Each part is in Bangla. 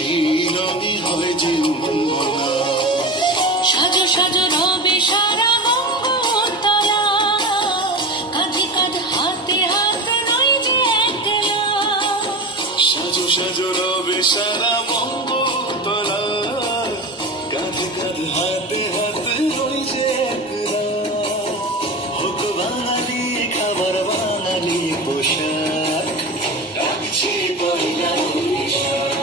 সেই রঙে হয় যে মনমনা। সাজো সাজো রবে সারা বঙ্গতলা, কাঁধে কাঁধ হাতে হাতে নয় যে একলা। সাজো সাজো রবে সারা বঙ্গতলা, কাঁধে কাঁধে হাতে হাতে নয় যে একলা। হোক বাঙালি খাবার বাঙালি পোশাক, ডাকছে পয়লা বৈশাখ,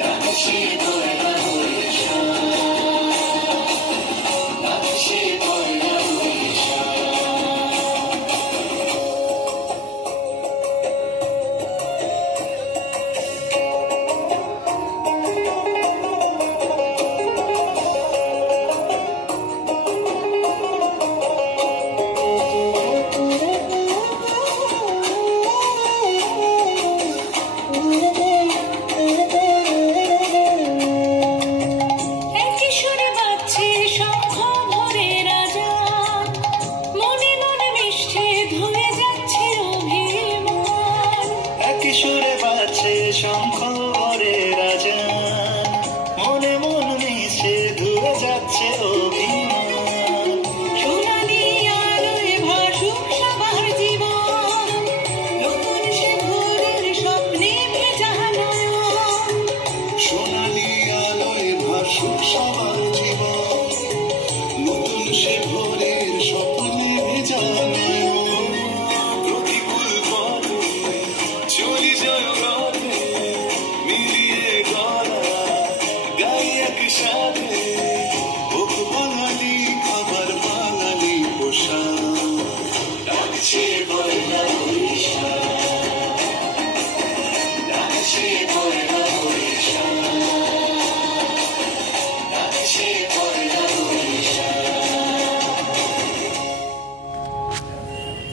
ডাকছে পয়লা বৈশাখ, ডাকছে পয়লা বৈশাখ। একই সুরে বাজছে শঙ্খ ভোরের আজান, মনে মনে মিশছে ধুয়ে যাচ্ছে অভিমান। একই সুরে বাজছে শঙ্খ ভোরের আজান, মনে মন মিশে ধুয়ে যাচ্ছে অভিমান। সোনালি আলোয় ভাসুক সবার জীবন, নতুন সে ভোরের স্বপ্নে ভেজা নয়ন। সোনালি আলোয় ভাসুক সবার